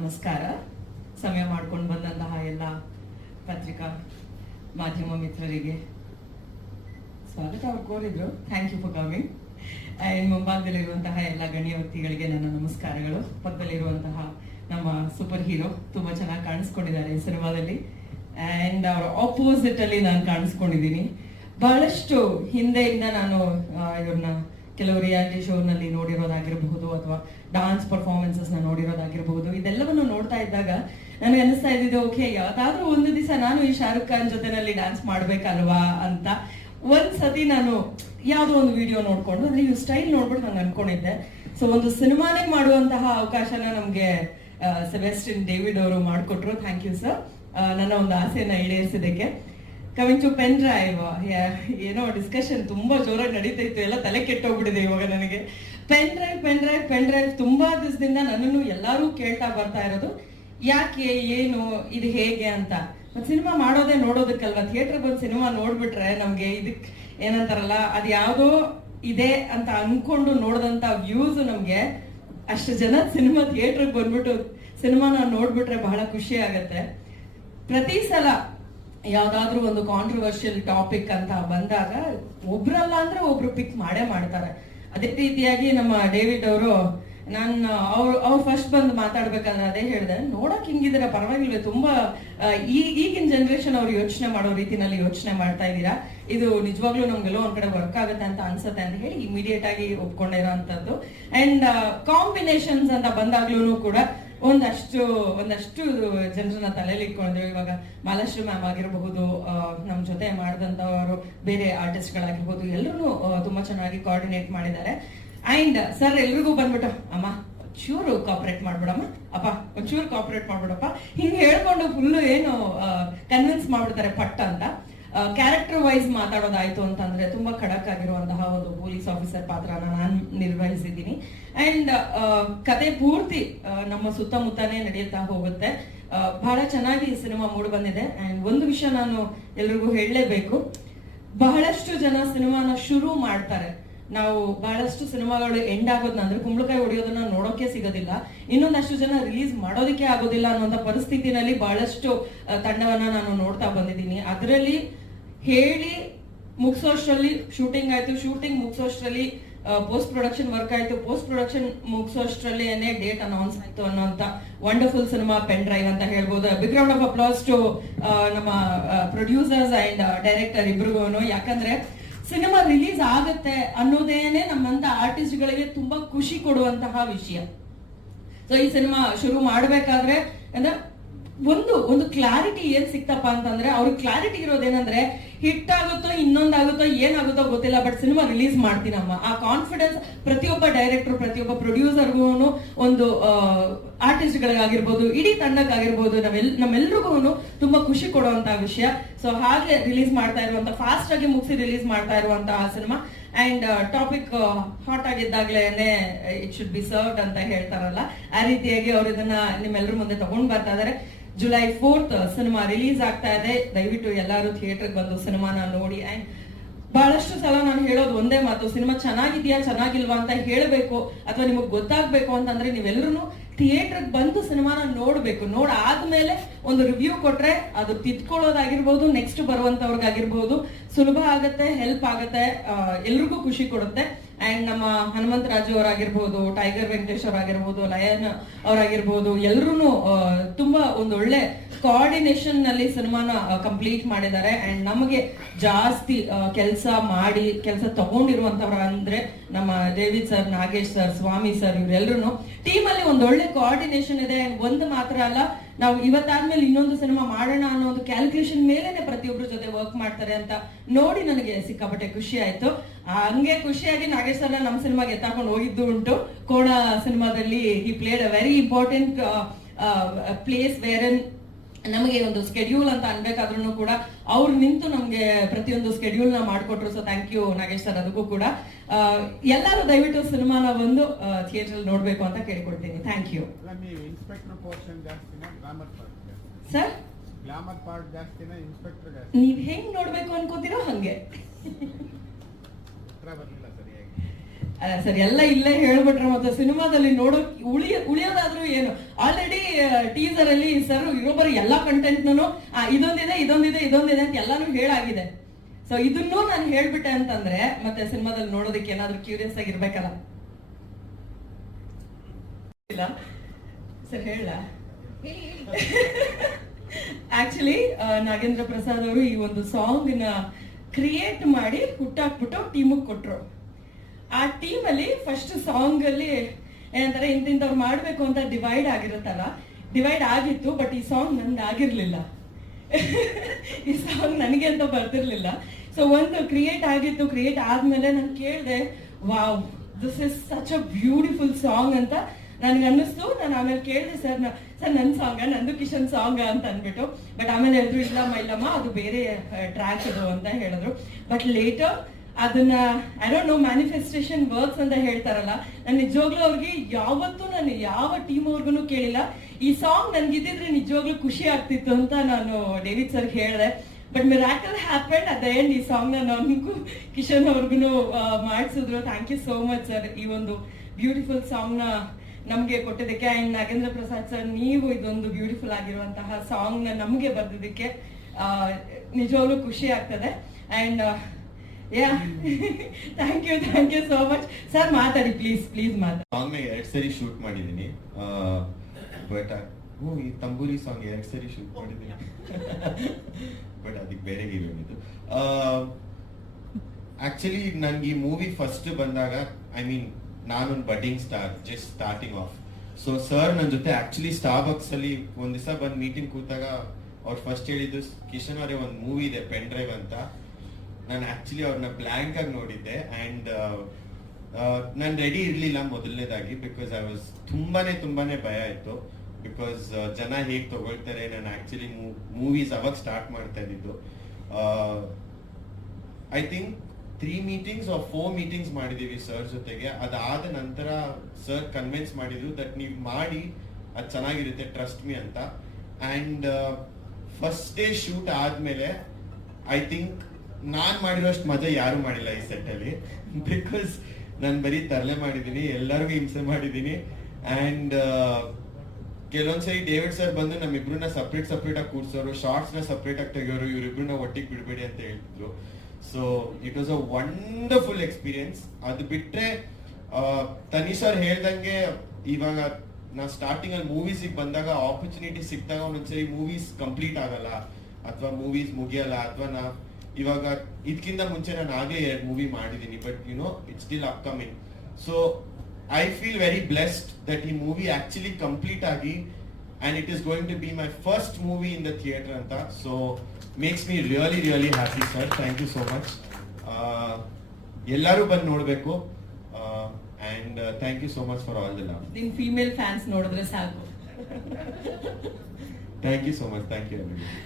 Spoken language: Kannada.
ನಮಸ್ಕಾರ. ಸಮಯ ಮಾಡ್ಕೊಂಡು ಬಂದಂತಹ ಎಲ್ಲ ಪತ್ರಿಕಾ ಮಾಧ್ಯಮ ಮಿತ್ರರಿಗೆ ಸ್ವಾಗತ. ಅವ್ರು ಕೋರಿದ್ರು, thank you for coming. And ಮುಂಭಾಗದಲ್ಲಿರುವಂತಹ ಎಲ್ಲ ಗಣ್ಯ ವ್ಯಕ್ತಿಗಳಿಗೆ ನನ್ನ ನಮಸ್ಕಾರಗಳು. ಪಕ್ಕದಲ್ಲಿರುವಂತಹ ನಮ್ಮ ಸೂಪರ್ ಹೀರೋ ತುಂಬಾ ಚೆನ್ನಾಗಿ ಕಾಣಿಸ್ಕೊಂಡಿದ್ದಾರೆ ಈ ಸಿನಿಮಾದಲ್ಲಿ. ಅಂಡ್ ಅವ್ರ ಆಪೋಸಿಟ್ ಅಲ್ಲಿ ನಾನು ಕಾಣಿಸ್ಕೊಂಡಿದ್ದೀನಿ. ಬಹಳಷ್ಟು ಹಿಂದೆಯಿಂದ ನಾನು ಇವ್ರನ್ನ ಕೆಲವು ರಿಯಾಲಿಟಿ ಶೋ ನಲ್ಲಿ ನೋಡಿರೋದಾಗಿರಬಹುದು ಅಥವಾ ಡಾನ್ಸ್ ಪರ್ಫಾರ್ಮೆನ್ಸಸ್ ನ ನೋಡಿರೋದಾಗಿರಬಹುದು. ಇದೆಲ್ಲವನ್ನು ನೋಡ್ತಾ ಇದ್ದಾಗ ನನಗೆ ಅನಿಸ್ತಾ ಇದ್ದಿದ್ದು, ಓಕೆ, ಯಾವ್ದಾದ್ರೂ ಒಂದು ದಿವಸ ನಾನು ಈ ಶಾರುಖ್ ಖಾನ್ ಜೊತೆನಲ್ಲಿ ಡಾನ್ಸ್ ಮಾಡ್ಬೇಕಲ್ವಾ ಅಂತ. ಒಂದ್ಸತಿ ನಾನು ಯಾವ್ದೋ ಒಂದು ವಿಡಿಯೋ ನೋಡ್ಕೊಂಡು ಅಂದ್ರೆ ಇವ್ ಸ್ಟೈಲ್ ನೋಡ್ಬಿಟ್ಟು ನಂಗೆ ಅನ್ಕೊಂಡಿದ್ದೆ. ಸೊ ಒಂದು ಸಿನಿಮಾನೇ ಮಾಡುವಂತಹ ಅವಕಾಶನ ನಮ್ಗೆ ಸೆಬಾಸ್ಟಿಯನ್ ಡೇವಿಡ್ ಅವರು ಮಾಡಿಕೊಟ್ರು. ಥ್ಯಾಂಕ್ ಯು ಸರ್, ನನ್ನ ಒಂದು ಆಸೆಯನ್ನ ಈಡೇರಿಸಿದ್ದಕ್ಕೆ. ಕಮಿಂಗ್ ಟು ಪೆನ್ ಡ್ರೈವ್, ಏನೋ ಡಿಸ್ಕಷನ್ ತುಂಬಾ ಜೋರಾಗಿ ನಡೀತಾ ಇತ್ತು, ಎಲ್ಲ ತಲೆ ಕೆಟ್ಟೋಗ್ಬಿಟ್ಟಿದೆ ಇವಾಗ ನನಗೆ. ಪೆನ್ ಡ್ರೈವ್ ತುಂಬಾ ದಿವಸದಿಂದ ನನ್ನನ್ನು ಎಲ್ಲರೂ ಕೇಳ್ತಾ ಬರ್ತಾ ಇರೋದು, ಯಾಕೆ, ಏನು, ಇದು ಹೇಗೆ ಅಂತ. ಮತ್ ಸಿನಿಮಾ ಮಾಡೋದೇ ನೋಡೋದಕ್ಕಲ್ವಾ, ಥಿಯೇಟರ್ ಬಂದು ಸಿನಿಮಾ ನೋಡ್ಬಿಟ್ರೆ ನಮ್ಗೆ ಇದಕ್ ಏನಂತಾರಲ್ಲ, ಅದ್ ಯಾವ್ದೋ ಇದೆ ಅಂತ ಅನ್ಕೊಂಡು ನೋಡಿದಂತ ವ್ಯೂಸ್ ನಮ್ಗೆ ಅಷ್ಟು ಜನ ಸಿನಿಮಾ ಥಿಯೇಟರ್ಗೆ ಬಂದ್ಬಿಟ್ಟು ಸಿನಿಮಾನ ನೋಡ್ಬಿಟ್ರೆ ಬಹಳ ಖುಷಿ ಆಗತ್ತೆ. ಪ್ರತಿ ಸಲ ಯಾವ್ದಾದ್ರು ಒಂದು ಕಾಂಟ್ರವರ್ಷಿಯಲ್ ಟಾಪಿಕ್ ಅಂತ ಬಂದಾಗ ಒಬ್ರಲ್ಲ ಅಂದ್ರೆ ಒಬ್ರು ಪಿಕ್ ಮಾಡೇ ಮಾಡ್ತಾರೆ. ಅದೇ ರೀತಿಯಾಗಿ ನಮ್ಮ ಡೇವಿಡ್ ಅವರು, ಅವ್ರು ಫಸ್ಟ್ ಬಂದು ಮಾತಾಡ್ಬೇಕಾದ್ರೆ ಅದೇ ಹೇಳಿದೆ, ನೋಡಕ್ ಹಿಂಗಿದ್ದೀರಾ, ಪರವಾಗಿಲ್ಲ, ತುಂಬಾ ಈಗಿನ ಜನರೇಷನ್ ಅವ್ರು ಯೋಚನೆ ಮಾಡೋ ರೀತಿನಲ್ಲಿ ಯೋಚನೆ ಮಾಡ್ತಾ ಇದ್ದೀರಾ, ಇದು ನಿಜವಾಗ್ಲೂ ನಮ್ಗೆಲ್ಲೋ ಒಂದ್ ಕಡೆ ವರ್ಕ್ ಆಗುತ್ತೆ ಅಂತ ಅನ್ಸುತ್ತೆ ಅಂತ ಹೇಳಿ ಇಮಿಡಿಯೇಟ್ ಆಗಿ ಒಪ್ಕೊಂಡಿರೋ ಅಂತದ್ದು. ಅಂಡ್ ಕಾಂಬಿನೇಷನ್ಸ್ ಅಂತ ಬಂದಾಗ್ಲೂ ಕೂಡ ಒಂದಷ್ಟು ಜನರನ್ನ ತಲೆಯಲ್ಲಿ ಇಟ್ಕೊಂಡಿದ್ರು. ಇವಾಗ ಮಾಲಾಶ್ರೀ ಮ್ಯಾಮ್ ಆಗಿರಬಹುದು, ನಮ್ ಜೊತೆ ಮಾಡಿದಂತವರು ಬೇರೆ ಆರ್ಟಿಸ್ಟ್ ಗಳಾಗಿರ್ಬೋದು, ಎಲ್ಲರೂ ತುಂಬಾ ಚೆನ್ನಾಗಿ ಕೋಆರ್ಡಿನೇಟ್ ಮಾಡಿದ್ದಾರೆ. ಅಂಡ್ ಸರ್ ಎಲ್ರಿಗೂ ಬಂದ್ಬಿಟ್ಟು, ಅಮ್ಮ ಒಂಚೂರು ಕಾಪರೇಟ್ ಮಾಡ್ಬಿಡಮ್ಮ, ಅಪ್ಪ ಒಂಚೂರು ಕಾಪರೇಟ್ ಮಾಡ್ಬಿಡಪ್ಪ, ಹಿಂಗ್ ಹೇಳ್ಕೊಂಡು ಫುಲ್ ಏನು ಕನ್ವಿನ್ಸ್ ಮಾಡ್ಬಿಡ್ತಾರೆ ಪಟ್ಟ ಅಂತ. ಕ್ಯಾರೆಕ್ಟರ್ ವೈಸ್ ಮಾತಾಡೋದಾಯ್ತು ಅಂತಂದ್ರೆ ತುಂಬಾ ಖಡಕ್ ಆಗಿರುವಂತಹ ಒಂದು ಪೊಲೀಸ್ ಆಫೀಸರ್ ಪಾತ್ರನ ನಾನು ನಿರ್ವಹಿಸಿದ್ದೀನಿ. ಅಂಡ್ ಕತೆ ಪೂರ್ತಿ ನಮ್ಮ ಸುತ್ತಮುತ್ತನೇ ನಡೆಯುತ್ತಾ ಹೋಗುತ್ತೆ. ಬಹಳ ಚೆನ್ನಾಗಿ ಈ ಸಿನಿಮಾ ಮೂಡ್ ಬಂದಿದೆ. ಅಂಡ್ ಒಂದು ವಿಷಯ ನಾನು ಎಲ್ರಿಗೂ ಹೇಳಲೇಬೇಕು, ಬಹಳಷ್ಟು ಜನ ಸಿನಿಮಾನ ಶುರು ಮಾಡ್ತಾರೆ, ನಾವು ಬಹಳಷ್ಟು ಸಿನಿಮಾಗಳು ಎಂಡ್ ಆಗೋದನ್ನ ಅಂದ್ರೆ ಕುಂಬಳಕಾಯಿ ಹೊಡೆಯೋದನ್ನ ನೋಡೋಕೆ ಸಿಗೋದಿಲ್ಲ, ಇನ್ನೊಂದಷ್ಟು ಜನ ರಿಲೀಸ್ ಮಾಡೋದಕ್ಕೆ ಆಗೋದಿಲ್ಲ ಅನ್ನುವಂತ ಪರಿಸ್ಥಿತಿನಲ್ಲಿ ಬಹಳಷ್ಟು ತಂಡವನ್ನ ನಾನು ನೋಡ್ತಾ ಬಂದಿದ್ದೀನಿ. ಅದರಲ್ಲಿ ಹೇಳಿ ಮುಗಿಸೋಷ್ಟ್ರಲ್ಲಿ ಶೂಟಿಂಗ್ ಆಯ್ತು, ಶೂಟಿಂಗ್ ಮುಗಿಸೋಷ್ಟ್ರಲ್ಲಿ ಪೋಸ್ಟ್ ಪ್ರೊಡಕ್ಷನ್ ವರ್ಕ್ ಆಯ್ತು, ಪೋಸ್ಟ್ ಪ್ರೊಡಕ್ಷನ್ ಮುಗಿಸೋಷ್ಟ್ರಲ್ಲಿ ಡೇಟ್ ಅನೌನ್ಸ್ ಆಯ್ತು ಅನ್ನೋಂತ ವಂಡರ್ಫುಲ್ ಸಿನಿಮಾ ಪೆನ್ ಡ್ರೈವ್ ಅಂತ ಹೇಳ್ಬೋದು. Big round of applause to ನಮ್ಮ ಪ್ರೊಡ್ಯೂಸರ್ಸ್ ಅಂಡ್ ಡೈರೆಕ್ಟರ್ ಇಬ್ರಿಗೂ. ಯಾಕಂದ್ರೆ ಸಿನಿಮಾ ರಿಲೀಸ್ ಆಗತ್ತೆ ಅನ್ನೋದೇನೆ ನಮ್ಮಂತ ಆರ್ಟಿಸ್ಟ್ ಗಳಿಗೆ ತುಂಬಾ ಖುಷಿ ಕೊಡುವಂತಹ ವಿಷಯ. ಸೊ ಈ ಸಿನಿಮಾ ಶುರು ಮಾಡ್ಬೇಕಾದ್ರೆ ಅಂದ್ರೆ ಒಂದು ಕ್ಲಾರಿಟಿ ಏನ್ ಸಿಕ್ತಪ್ಪ ಅಂತಂದ್ರೆ, ಅವ್ರಿಗೆ ಕ್ಲಾರಿಟಿ ಇರೋದೇನಂದ್ರೆ ಹಿಟ್ ಆಗುತ್ತೋ ಇನ್ನೊಂದಾಗುತ್ತೋ ಏನಾಗುತ್ತೋ ಗೊತ್ತಿಲ್ಲ, ಬಟ್ ಸಿನಿಮಾ ರಿಲೀಸ್ ಮಾಡ್ತೀನಮ್ಮ. ಆ ಕಾನ್ಫಿಡೆನ್ಸ್ ಪ್ರತಿಯೊಬ್ಬ ಡೈರೆಕ್ಟರ್, ಪ್ರತಿಯೊಬ್ಬ ಪ್ರೊಡ್ಯೂಸರ್ಗೂ, ಒಂದು ಆರ್ಟಿಸ್ಟ್ ಗಳಿಗಾಗಿರ್ಬೋದು, ಇಡೀ ತಂಡಕ್ಕಾಗಿರ್ಬೋದು, ನಮ್ಮೆಲ್ರಿಗೂ ತುಂಬಾ ಖುಷಿ ಕೊಡುವಂತ ವಿಷಯ. ಸೊ ಹಾಗೆ ರಿಲೀಸ್ ಮಾಡ್ತಾ ಇರುವಂತ, ಫಾಸ್ಟ್ ಆಗಿ ಮುಗಿಸಿ ರಿಲೀಸ್ ಮಾಡ್ತಾ ಇರುವಂತಹ ಸಿನಿಮಾ. ಅಂಡ್ ಟಾಪಿಕ್ ಹಾಟ್ ಆಗಿದ್ದಾಗ್ಲೇನೆ ಇಟ್ ಶುಡ್ ಬಿ ಸರ್ವ್ಡ್ ಅಂತ ಹೇಳ್ತಾರಲ್ಲ, ಆ ರೀತಿಯಾಗಿ ಅವ್ರು ಇದನ್ನ ನಿಮ್ಮೆಲ್ಲರ ಮುಂದೆ ತಗೊಂಡ್ ಬರ್ತಾ ಇದಾರೆ. ಜುಲೈ 4th ಸಿನಿಮಾ ರಿಲೀಸ್ ಆಗ್ತಾ ಇದೆ. ದಯವಿಟ್ಟು ಎಲ್ಲರೂ ಥಿಯೇಟರ್ಗೆ ಬಂದು ಸಿನಿಮಾನ ನೋಡಿ. ಅಂಡ್ ಬಹಳಷ್ಟು ಸಲ ನಾನು ಹೇಳೋದು ಒಂದೇ ಮಾತು, ಸಿನಿಮಾ ಚೆನ್ನಾಗಿದ್ಯಾ ಚೆನ್ನಾಗಿಲ್ವಾ ಅಂತ ಹೇಳಬೇಕು ಅಥವಾ ನಿಮಗ್ ಗೊತ್ತಾಗ್ಬೇಕು ಅಂತಂದ್ರೆ ನೀವೆಲ್ಲರೂ ಥಿಯೇಟರ್ಗೆ ಬಂದು ಸಿನಿಮಾನ ನೋಡ್ಬೇಕು. ಆದ್ಮೇಲೆ ಒಂದು ರಿವ್ಯೂ ಕೊಟ್ರೆ ಅದು ತಿದ್ಕೊಳ್ಳೋದಾಗಿರ್ಬೋದು, ನೆಕ್ಸ್ಟ್ ಬರುವಂತವ್ರಿಗಾಗಿರ್ಬೋದು ಸುಲಭ ಆಗತ್ತೆ, ಹೆಲ್ಪ್ ಆಗತ್ತೆ, ಎಲ್ರಿಗೂ ಖುಷಿ ಕೊಡುತ್ತೆ. ಅಂಡ್ ನಮ್ಮ ಹನುಮಂತ ರಾಜು ಅವರಾಗಿರ್ಬೋದು, ಟೈಗರ್ ವೆಂಕಟೇಶ್ ಅವರಾಗಿರ್ಬೋದು, ಲಯನ್ ಅವರಾಗಿರ್ಬೋದು, ಎಲ್ರು ತುಂಬಾ ಒಂದು ಒಳ್ಳೆ ಕೋಆರ್ಡಿನೇಷನ್ ನಲ್ಲಿ ಸಿನಿಮಾನ ಕಂಪ್ಲೀಟ್ ಮಾಡಿದ್ದಾರೆ. ಅಂಡ್ ನಮಗೆ ಜಾಸ್ತಿ ಕೆಲಸ ತಗೊಂಡಿರುವಂತವ್ರ ಅಂದ್ರೆ ನಮ್ಮ ಡೇವಿಡ್ ಸರ್, ನಾಗೇಶ್ ಸರ್, ಸ್ವಾಮಿ ಸರ್, ಇವರೆಲ್ಲರೂ ಟೀಮ್ ಅಲ್ಲಿ ಒಂದು ಒಳ್ಳೆ ಕೋಆರ್ಡಿನೇಷನ್ ಇದೆ. ಒಂದು ಮಾತ್ರ ಅಲ್ಲ, ನಾವು ಇವತ್ತಾದ್ಮೇಲೆ ಇನ್ನೊಂದು ಸಿನಿಮಾ ಮಾಡೋಣ ಅನ್ನೋ ಒಂದು ಕ್ಯಾಲ್ಕುಲೇಷನ್ ಮೇಲೆನೆ ಪ್ರತಿಯೊಬ್ಬರ ಜೊತೆ ವರ್ಕ್ ಮಾಡ್ತಾರೆ ಅಂತ ನೋಡಿ ನನಗೆ ಸಿಕ್ಕಾಪಟ್ಟೆ ಖುಷಿ ಆಯ್ತು. ಹಂಗೆ ಖುಷಿಯಾಗಿ ನಾಗೇಶ್ ಸರ್ ನಮ್ಮ ಸಿನಿಮಾಗೆ ಎತ್ತಾಕೊಂಡು ಹೋಗಿದ್ದು ಉಂಟು. ಕೋಣ ಸಿನಿಮಾದಲ್ಲಿ he played a very important place where ನಮಗೆ ಒಂದು ಸ್ಕೆಡ್ಯೂಲ್ ಅಂತ ಅನ್ಬೇಕಾದ್ರೂ ಕೂಡ ಅವ್ರು ನಿಂತು ನಮ್ಗೆ ಪ್ರತಿಯೊಂದು ಸ್ಕೆಡ್ಯೂಲ್ ನ ಮಾಡ್ಕೊಟ್ರು. So thank you Nagesh sir, ಅದಕ್ಕೂ ಕೂಡ. ಎಲ್ಲರೂ ದಯವಿಟ್ಟು ಸಿನಿಮಾನ ಬಂದು ಥಿಯೇಟರ್ ನೋಡ್ಬೇಕು ಅಂತ ಕೇಳ್ಕೊಳ್ತೀನಿ. Thank you sir. ನೀವ್ ಹೆಂಗ್ ನೋಡ್ಬೇಕು ಅನ್ಕೋತೀರೋ ಹಂಗೆ. ಸರ್ ಎಲ್ಲ ಇಲ್ಲೇ ಹೇಳ್ಬಿಟ್ರೆ ಮತ್ತೆ ಸಿನಿಮಾದಲ್ಲಿ ನೋಡೋಕ್ ಉಳಿಯೋದಾದ್ರೂ ಏನು, ಆಲ್ರೆಡಿ ಟೀಸರ್ ಅಲ್ಲಿ ಸರ್ ಇನ್ನೊಬ್ಬರು ಎಲ್ಲಾ ಕಂಟೆಂಟ್ ಇದೊಂದಿದೆ ಅಂತ ಎಲ್ಲಾನು ಹೇಳಾಗಿದೆ. ಸೊ ಇದನ್ನೂ ನಾನು ಹೇಳ್ಬಿಟ್ಟೆ ಅಂತಂದ್ರೆ ಮತ್ತೆ ಸಿನಿಮಾದಲ್ಲಿ ನೋಡೋದಕ್ಕೆ ಏನಾದ್ರೂ ಕ್ಯೂರಿಯಸ್ ಆಗಿರ್ಬೇಕಲ್ಲ. ಇಲ್ಲ ಸರ್ ಹೇಳ ಆಕ್ಚುಲಿ ನಾಗೇಂದ್ರ ಪ್ರಸಾದ್ ಅವರು ಈ ಒಂದು ಸಾಂಗ್ ನ ಕ್ರಿಯೇಟ್ ಮಾಡಿ ಹುಟ್ಟಾಕ್ಬಿಟ್ಟು ಟೀಮಿಗೆ ಕೊಟ್ರು. ಆ ಟೀಮ್ ಅಲ್ಲಿ ಫಸ್ಟ್ ಸಾಂಗ್ ಅಲ್ಲಿ ಏನಂತಾರೆ ಇಂತಿಂತವ್ರು ಮಾಡ್ಬೇಕು ಅಂತ ಡಿವೈಡ್ ಆಗಿರುತ್ತಲ್ಲ, ಡಿವೈಡ್ ಆಗಿತ್ತು. ಬಟ್ ಈ ಸಾಂಗ್ ನಂದು ಆಗಿರ್ಲಿಲ್ಲ. ಈ ಸಾಂಗ್ ನನಗೆ ಅಂತ ಬರ್ತಿರ್ಲಿಲ್ಲ. ಸೊ ಒಂದು ಕ್ರಿಯೇಟ್ ಆಗಿತ್ತು. ಕ್ರಿಯೇಟ್ ಆದ್ಮೇಲೆ ನಾನು ಕೇಳಿದೆ, wow this is such a beautiful song ಅಂತ ನನ್ಗೆ ಅನ್ನಿಸ್ತು. ನಾನು ಆಮೇಲೆ ಕೇಳಿದೆ ಸರ್ ನನ್ನ ಸಾಂಗ, ನಂದು ಕಿಶನ್ ಸಾಂಗ್ ಅಂತ ಅಂದ್ಬಿಟ್ಟು. ಬಟ್ ಆಮೇಲೆ ಹೇಳಿದ್ರು ಇಲ್ಲಮ್ಮ ಅದು ಬೇರೆ ಟ್ರ್ಯಾಕ್ ಇದು ಅಂತ ಹೇಳಿದ್ರು. ಬಟ್ ಲೇಟರ್ ಅದನ್ನ I don't know manifestation works ಅಂತ ಹೇಳ್ತಾರಲ್ಲ, ನಾನು ನಿಜವಾಗ್ಲೂ ಅವ್ರಿಗೆ ಯಾವತ್ತೂ ನಾನು ಯಾವ ಟೀಮ್ ಅವ್ರಿಗೂ ಕೇಳಿಲ್ಲ ಈ ಸಾಂಗ್ ನನ್ಗಿದ್ದಿದ್ರೆ ನಿಜವಾಗ್ಲೂ ಖುಷಿ ಆಗ್ತಿತ್ತು ಅಂತ ನಾನು ಡೇವಿಡ್ ಸರ್ ಹೇಳಿದೆ. But miracle happened at the end. ಈ ಸಾಂಗ್ ನ ನಮಗೂ ಕಿಶನ್ ಅವ್ರಿಗೂ ಮಾಡಿಸಿದ್ರು. Thank you so much sir, ಈ ಒಂದು ಬ್ಯೂಟಿಫುಲ್ ಸಾಂಗ್ ನ ನಮ್ಗೆ ಕೊಟ್ಟಿದ್ದಕ್ಕೆ. ಅಂಡ್ ನಾಗೇಂದ್ರ ಪ್ರಸಾದ್ ಸರ್, ನೀವು ಇದೊಂದು ಬ್ಯೂಟಿಫುಲ್ ಆಗಿರುವಂತಹ ಸಾಂಗ್ ನ ನಮ್ಗೆ ಬರ್ದಿದ್ದಕ್ಕೆ ನಿಜವಾಗ್ಲೂ ಖುಷಿ ಆಗ್ತದೆ. And yeah thank you so much sir. ಮಾತಾಡಿ ಪ್ಲೀಸ್ ಮಾತಾಡಿ. ಸಾಂಗ್ ನ 2 ಸರಿ ಶೂಟ್ ಮಾಡಿದೀನಿ. ಬಟ್ ಈ ತಂಬೂರಿ ಸಾಂಗ್ 2 ಸರಿ ಶೂಟ್ ಮಾಡಿದೀನಿ. ಬಟ್ ಅದಕ್ಕೆ ಬೇರೆ ಹೀರೋಯಿನ್ ಇದು. ಆಕ್ಚುಲಿ ನನ್ಗೆ ಈ ಮೂವಿ ಫಸ್ಟ್ ಬಂದಾಗ, ಐ ಮೀನ್ ನಾನೊಂದು budding star, just starting of. So sir ನನ್ನ ಜೊತೆ ಆಕ್ಚುಲಿ ಸ್ಟಾರ್ಬಕ್ಸ್ ಅಲ್ಲಿ ಒಂದ್ ದಿವಸ ಬಂದ್ ಮೀಟಿಂಗ್ ಕೂತಾಗ ಅವ್ರು ಫಸ್ಟ್ ಹೇಳಿದ್ದು, ಕಿಶನ್ ಅವರೇ ಒಂದು ಮೂವಿ ಇದೆ ಪೆನ್ ಡ್ರೈವ್ ಅಂತ. ನಾನು ಆಕ್ಚುಲಿ ಅವ್ರನ್ನ ಬ್ಲಾಂಕ್ ಆಗಿ ನೋಡಿದ್ದೆ. ಅಂಡ್ ನಾನು ರೆಡಿ ಇರ್ಲಿಲ್ಲ ಮೊದಲನೇದಾಗಿ, ಬಿಕಾಸ್ ಐ ವಾಸ್ ತುಂಬಾನೇ ಭಯ ಆಯ್ತು. ಬಿಕಾಸ್ ಜನ ಹೇಗ್ ತಗೊಳ್ತಾರೆ. ನಾನು ಆಕ್ಚುಲಿ ಮೂವೀಸ್ ಅವಾಗ ಸ್ಟಾರ್ಟ್ ಮಾಡ್ತಾ ಇದ್ದಿದ್ದು. I think 3 meetings or 4 meetings ಮಾಡಿದೀವಿ ಸರ್ ಜೊತೆಗೆ. ಅದಾದ ನಂತರ ಸರ್ ಕನ್ವಿನ್ಸ್ ಮಾಡಿದ್ರು ದಟ್ ನೀವು ಮಾಡಿ ಅದು ಚೆನ್ನಾಗಿರುತ್ತೆ, ಟ್ರಸ್ಟ್ ಮೀ ಅಂತ. ಅಂಡ್ ಫಸ್ಟ್ ಡೇ ಶೂಟ್ ಆದ್ಮೇಲೆ ಐ ಥಿಂಕ್ ನಾನ್ ಮಾಡಿರೋಷ್ಟು ಮಜಾ ಯಾರು ಮಾಡಿಲ್ಲ ಈ ಸೆಟ್ ಅಲ್ಲಿ. ಬಿಕಾಸ್ ನಾನು ಬರೀ ತರಲೆ ಮಾಡಿದೀನಿ, ಎಲ್ಲರಿಗೂ ಹಿಂಸೆ ಮಾಡಿದೀನಿ. ಅಂಡ್ ಕೆಲವೊಂದ್ಸರಿ ಡೇವಿಡ್ ಸರ್ ಬಂದು ನಮ್ಮಿಬ್ರನ್ನ ಸಪ್ರೇಟ್ ಆಗಿ ಕೂರ್ಸೋರು, ಶಾರ್ಟ್ಸ್ ನ ಸಪ್ರೇಟ್ ಆಗಿ ತೆಗಿಯೋರು, ಇವರಿಬ್ರನ್ನ ಒಟ್ಟಿಗೆ ಬಿಡಬೇಡಿ ಅಂತ ಹೇಳ್ತಿದ್ರು. So it was a wonderful experience. ಅದು ಬಿಟ್ರೆ ತನಿಷ್ ಅವ್ರು ಹೇಳ್ದಂಗೆ, ಇವಾಗ ನಾ ಸ್ಟಾರ್ಟಿಂಗ್ ಅಲ್ಲಿ ಮೂವೀಸ್ ಬಂದಾಗ ಆಪರ್ಚುನಿಟಿ ಸಿಕ್ತಾಗ ಒಂದೊಂದ್ಸರಿ ಮೂವೀಸ್ ಕಂಪ್ಲೀಟ್ ಆಗಲ್ಲ ಅಥವಾ ಮೂವೀಸ್ ಮುಗಿಯಲ್ಲ. ಅಥವಾ ನಾ ಇವಾಗ ಇದಕ್ಕಿಂತ ಮುಂಚೆ ನಾನು ಆಗ್ಲೇ 2 ಮೂವಿ ಮಾಡಿದೀನಿ, but you know it's still upcoming. So I feel very blessed that ಈ ಮೂವಿ ಆಕ್ಚುಲಿ ಕಂಪ್ಲೀಟ್ ಆಗಿ, and it is going to be my first movie in the theatre anta. So makes me really happy sir. Thank you so much. Ellaru bandu nodbeku. And thank you so much for all the love. Din female fans nodidre saaku. Thank you so much. Thank you everybody.